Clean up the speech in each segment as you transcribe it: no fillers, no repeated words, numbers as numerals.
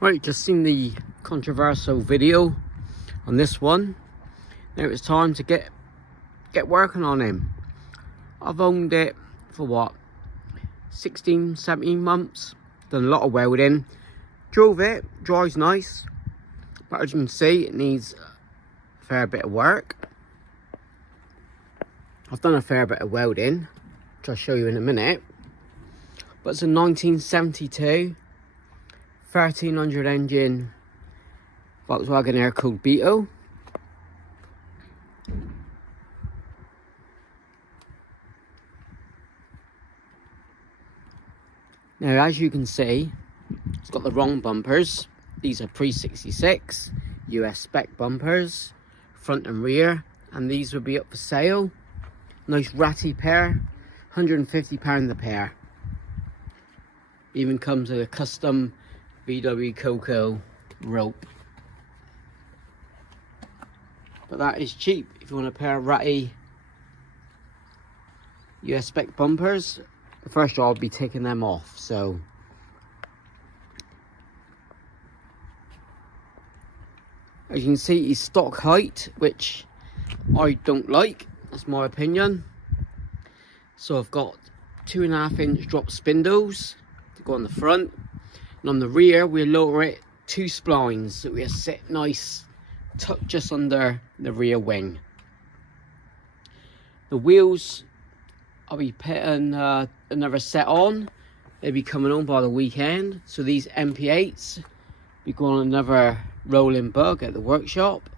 Right, just seen the controversial video on this one. Now it's time to get working on him. I've owned it for what, 16, 17 months. Done a lot of welding. Drove it, drives nice, but as you can see, it needs a fair bit of work. I've done a fair bit of welding, which I'll show you in a minute. But it's a 1972 1300 engine Volkswagen air-cooled Beetle. Now, as you can see, it's got the wrong bumpers. These are pre-66 US spec bumpers, front and rear, and these will be up for sale. Nice ratty pair, £150 the pair. Even comes with a custom VW Coco rope. But that is cheap if you want a pair of ratty US spec bumpers. The first job I'll be taking them off, so as you can see, he's stock height, which I don't like. That's my opinion. So I've got 2.5 inch drop spindles to go on the front, and on the rear we'll lower it 2 splines so we'll sit nice tucked just under the rear wing. The wheels I'll be putting another set on. They'll be coming on by the weekend, so these MP8s be going on another rolling bug at the workshop.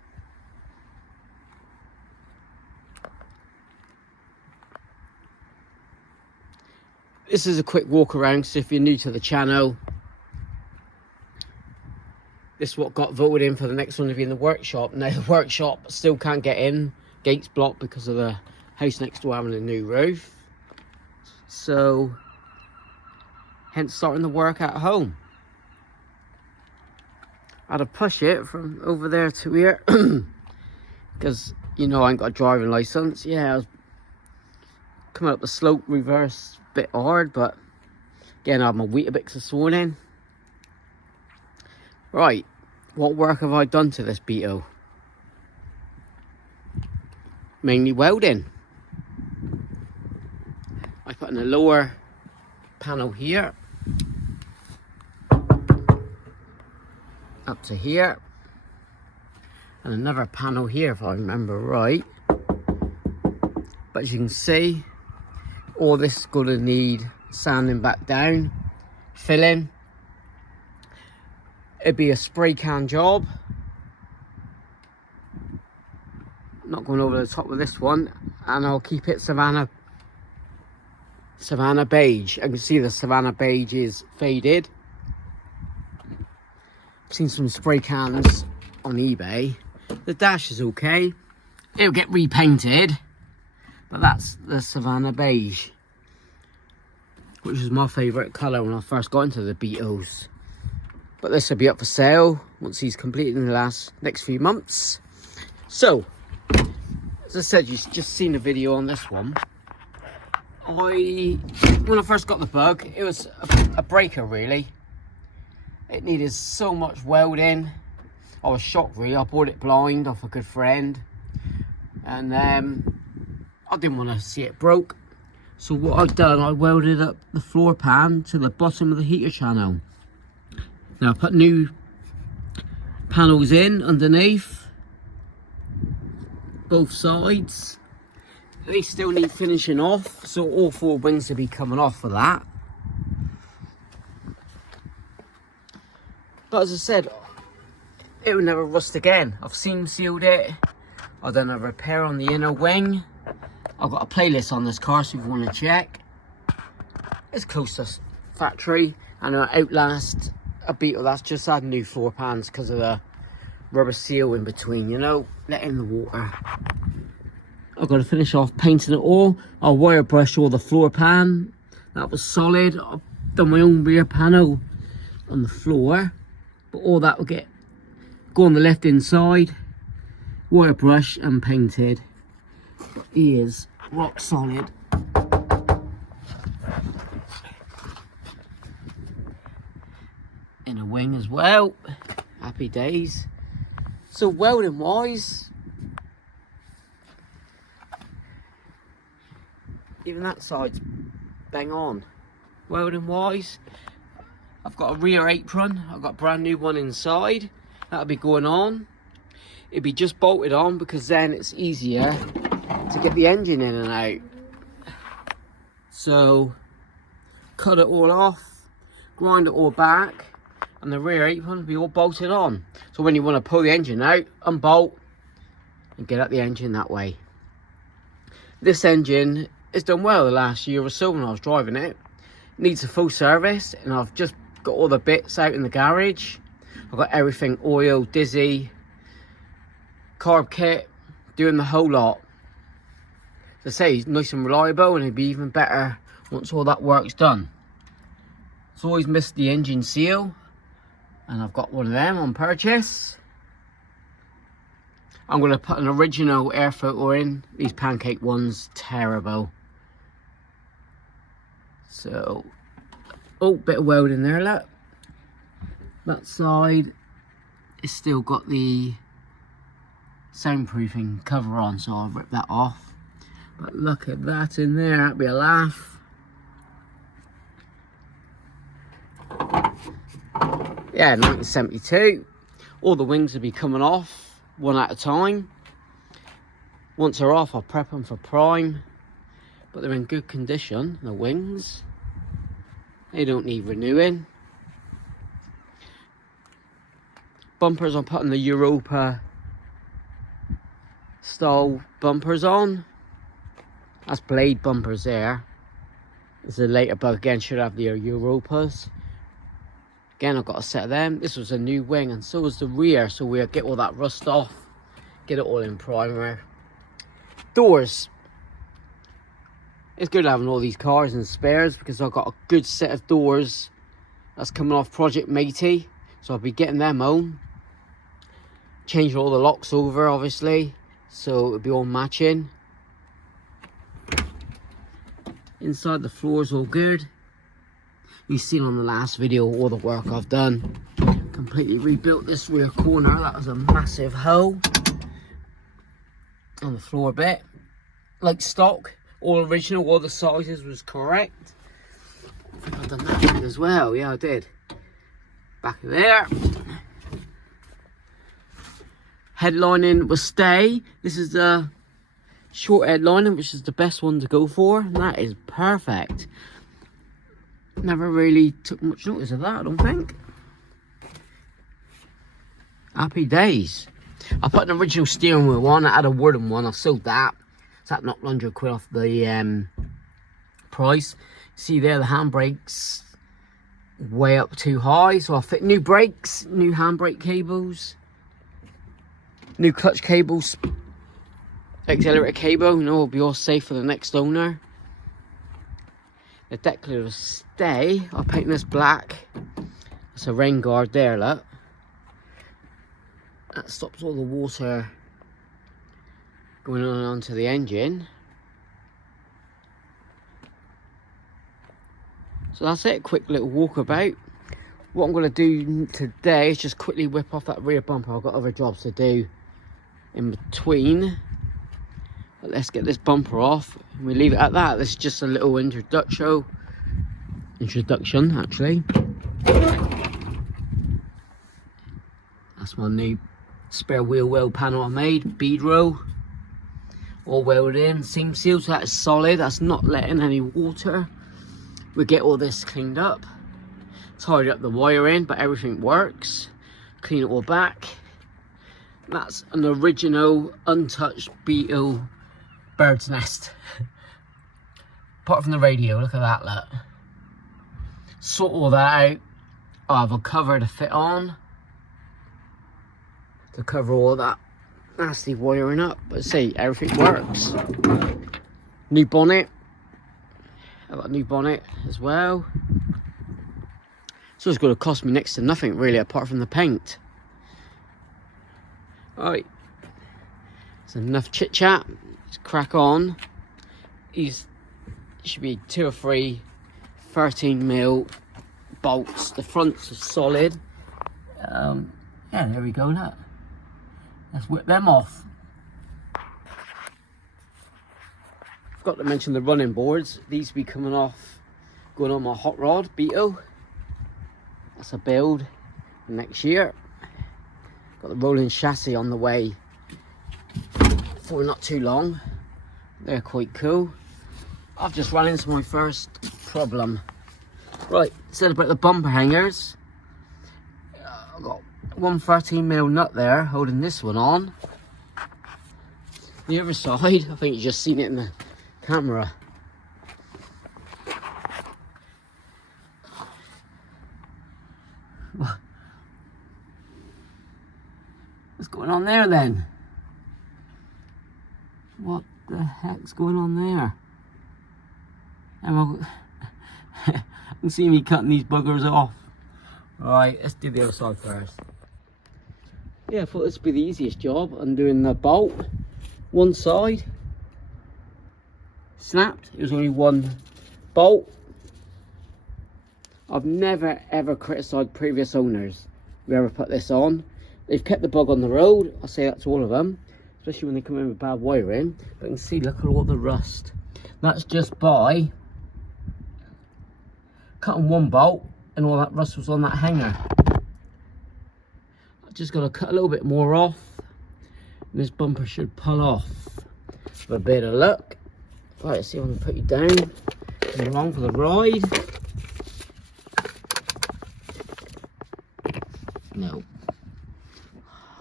This is a quick walk around, so if you're new to the channel, this is what got voted in for the next one to be in the workshop. Now the workshop still can't get in, gates blocked because of the house next door having a new roof. So hence starting the work at home. I had to push it from over there to here because you know I ain't got a driving license. Yeah, I was coming up the slope reverse bit hard, but again I had my Weetabix this morning. Right, what work have I done to this Beetle? Mainly welding. I put in a lower panel here up to here, and another panel here if I remember right. But as you can see, all this is going to need sanding back down, filling. It'd be a spray can job. Not going over the top with this one, and I'll keep it Savannah beige. I can see the Savannah beige is faded. I've seen some spray cans on eBay. The dash is okay. It'll get repainted, but that's the Savannah beige, which is my favourite colour when I first got into the Beetles. But this will be up for sale once he's completed in the next few months. So, as I said, you've just seen a video on this one. When I first got the bug, it was a breaker really. It needed so much welding. I was shocked really. I bought it blind off a good friend, and I didn't want to see it broke. So what I've done, I welded up the floor pan to the bottom of the heater channel. Now I put new panels in underneath both sides. They still need finishing off, so all 4 wings will be coming off for that. But as I said, it will never rust again. I've seam sealed it. I've done a repair on the inner wing. I've got a playlist on this car, so if you want to check. It's close to factory, and it'll outlast a Beetle that's just had new floor pans because of the rubber seal in between, you know, let in the water. I've got to finish off painting it all. I'll wire brush all the floor pan. That was solid. I've done my own rear panel on the floor, but all that will go on the left inside, wire brush and painted. But he is rock solid. inner wing as well. Happy days. So welding wise, even that side's bang on. Welding wise, I've got a rear apron. I've got a brand new one inside. That'll be going on. It'll be just bolted on because then it's easier to get the engine in and out. So cut it all off, grind it all back, and the rear apron will be all bolted on. So when you want to pull the engine out, unbolt and get at the engine that way. This engine has done well the last year or so when I was driving it. Needs a full service, and I've just got all the bits out in the garage. I've got everything, oil, dizzy, carb kit, doing the whole lot. As I say, it's nice and reliable, and it'll be even better once all that work's done. It's always missed the engine seal, and I've got one of them on purchase. I'm going to put an original air filter in. These pancake ones, terrible. So, oh, bit of welding there, look. That side is still got the soundproofing cover on, so I'll rip that off. But look at that in there, that'd be a laugh. Yeah, 1972. All the wings will be coming off one at a time. Once they're off, I'll prep them for prime. But they're in good condition, the wings. They don't need renewing. Bumpers, I'm putting the Europa style bumpers on. That's blade bumpers there. It's a later bug again, should have the Europas. Again, I've got a set of them. This was a new wing, and so was the rear, so we'll get all that rust off, get it all in primer. Doors. It's good having all these cars and spares because I've got a good set of doors that's coming off Project Matey, so I'll be getting them home. Changing all the locks over, obviously, so it'll be all matching. Inside the floor is all good. You've seen on the last video all the work I've done. Completely rebuilt this rear corner. That was a massive hole on the floor bit. Like stock, all original, all the sizes was correct. I think I've done that one as well. Yeah, I did. Back of there. Headlining will stay. This is the short headlining, which is the best one to go for, and that is perfect. Never really took much notice of that, I don't think. Happy days. I put an original steering wheel on. I had a wooden one. I sold that. So that knocked 100 quid off the price. See there, the handbrakes way up too high. So I fit new brakes, new handbrake cables, new clutch cables, accelerator cable. You know, will be all safe for the next owner. The deck lid will stay. I'll paint this black. It's a rain guard there, look. That stops all the water going on onto the engine. So that's it, quick little walkabout. What I'm going to do today is just quickly whip off that rear bumper. I've got other jobs to do in between. But let's get this bumper off. We leave it at that. This is just a little introduction actually. That's my new spare wheel well panel I made, beetle, all welded in, seam sealed, so that is solid. That's not letting any water. We get all this cleaned up, tidy up the wiring, but everything works. Clean it all back. That's an original untouched beetle bird's nest. Apart from the radio, look at that, look. Sort all that out. I have a cover to fit on to cover all that nasty wiring up. But see, everything works. New bonnet. I've got a new bonnet as well. So it's going to cost me next to nothing really, apart from the paint. Alright, it's enough chit chat. Let's crack on. These should be 2 or 3 13mm bolts. The fronts are solid. Yeah, there we go, look. Let's whip them off. Forgot to mention the running boards. These will be coming off, going on my hot rod beetle. That's a build next year. Got the rolling chassis on the way for not too long. They're quite cool. I've just run into my first problem. Right, said about the bumper hangers. I've got one 13mm nut there holding this one on. The other side, I think you just seen it in the camera. What's going on there then? What the heck's going on there? I can see me cutting these buggers off. Right, let's do the other side first. Yeah, I thought this would be the easiest job. Undoing the bolt. One side snapped. It was only one bolt. I've never ever criticised previous owners who ever put this on. They've kept the bug on the road. I say that to all of them, especially when they come in with bad wiring. But you can see, look at all the rust. That's just by cutting one bolt and all that rust was on that hanger. I just got to cut a little bit more off and this bumper should pull off with a bit of luck. Right, let's see if I can put you down. Come along for the ride. No.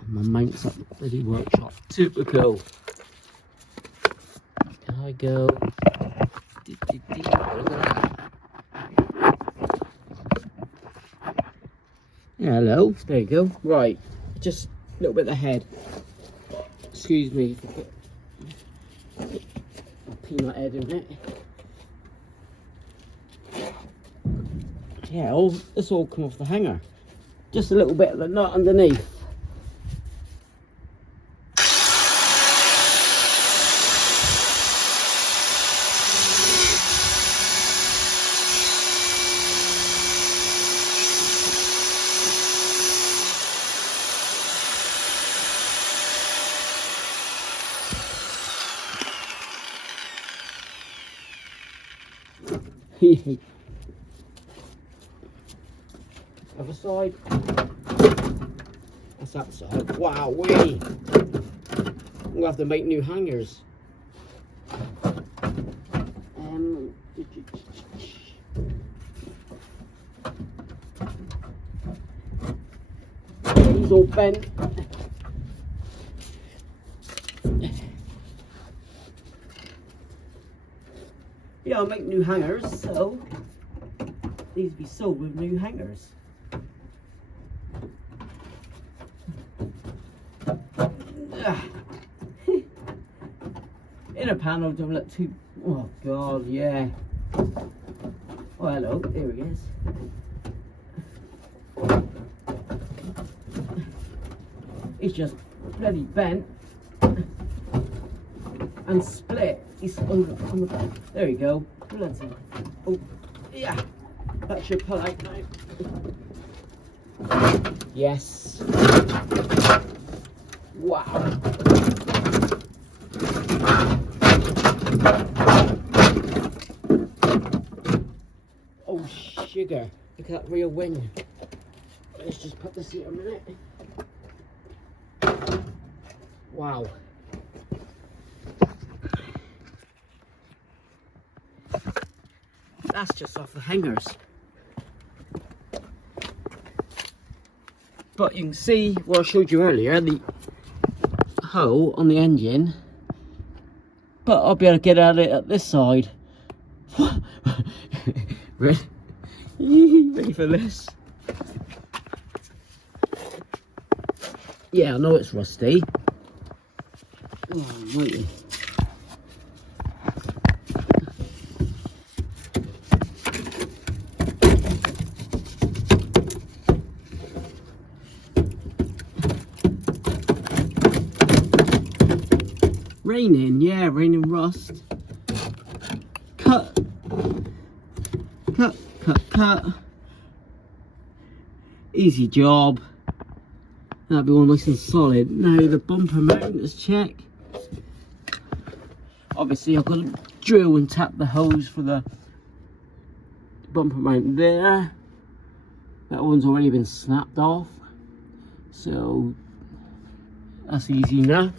My mount's up at the bloody workshop. Typical. Can I go? Yeah, hello. There you go. Right. Just a little bit ahead. Excuse me. A peanut head in it. Yeah, this all come off the hanger. Just a little bit of the nut underneath. Other side. That's that side. Wow, wee! We'll have to make new hangers. He's all bent. Yeah, I'll make new hangers, so these be sold with new hangers. Inner panel don't look too. Oh god, yeah. Oh hello, there he is. He's just bloody bent and split. He's on the back. There you go. Bloody. Oh, yeah. That should pull out now. Yes. Wow. Oh, sugar. Look at that rear wing. Let's just put this here a minute. Wow. That's just off the hangers. But you can see what I showed you earlier, the hole on the engine. But I'll be able to get at it at this side. Ready? Ready for this? Yeah, I know it's rusty. Oh, righty. Raining, yeah, raining rust. Cut. Cut, cut, cut. Easy job. That'll be all nice and solid. Now the bumper mount, let's check. Obviously I've got to drill and tap the hose for the bumper mount there. That one's already been snapped off, so that's easy enough.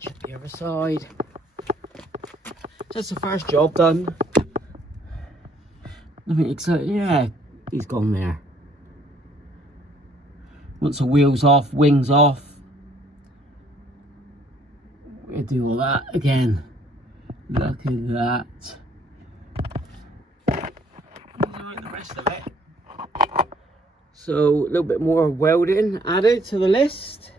Check the other side. That's the first job done. Nothing exciting. Yeah, he's gone there. Once the wheel's off, wings off, we'll do all that again. Look at that. Doing the rest of it. So a little bit more welding added to the list.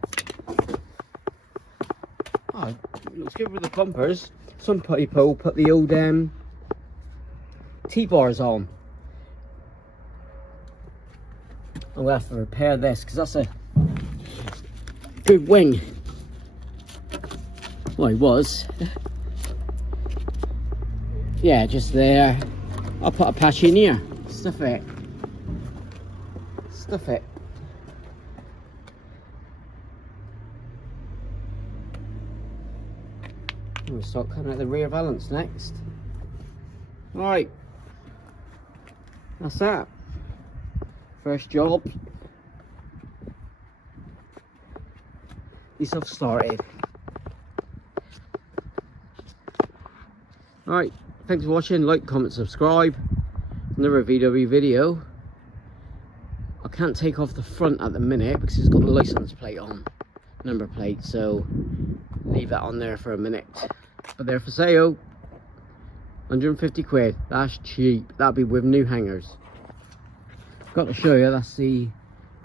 Oh, looks good with the bumpers. Some people put the old T-bars on. I'm gonna have to repair this because that's a good wing. Well, it was. Yeah, just there. I'll put a patch in here. Stuff it. Stuff it. We'll start cutting out the rear valance next. Right. That's that. First job. At least I've started. Alright, thanks for watching. Like, comment, subscribe. Another VW video. I can't take off the front at the minute because it's got the license plate on. Number plate, so leave that on there for a minute. But they're for sale. 150 quid. That's cheap. That'll be with new hangers. Got to show you, that's the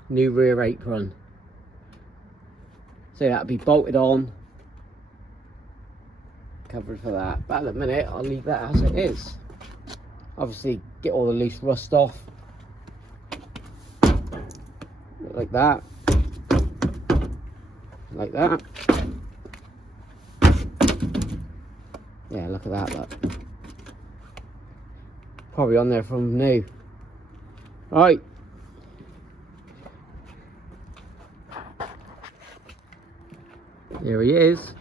new rear apron. So that'll be bolted on, covered for that. But at the minute, I'll leave that as it is. Obviously, get all the loose rust off. Like that. Like that. Yeah, look at that, look. Probably on there from new. Right. There he is.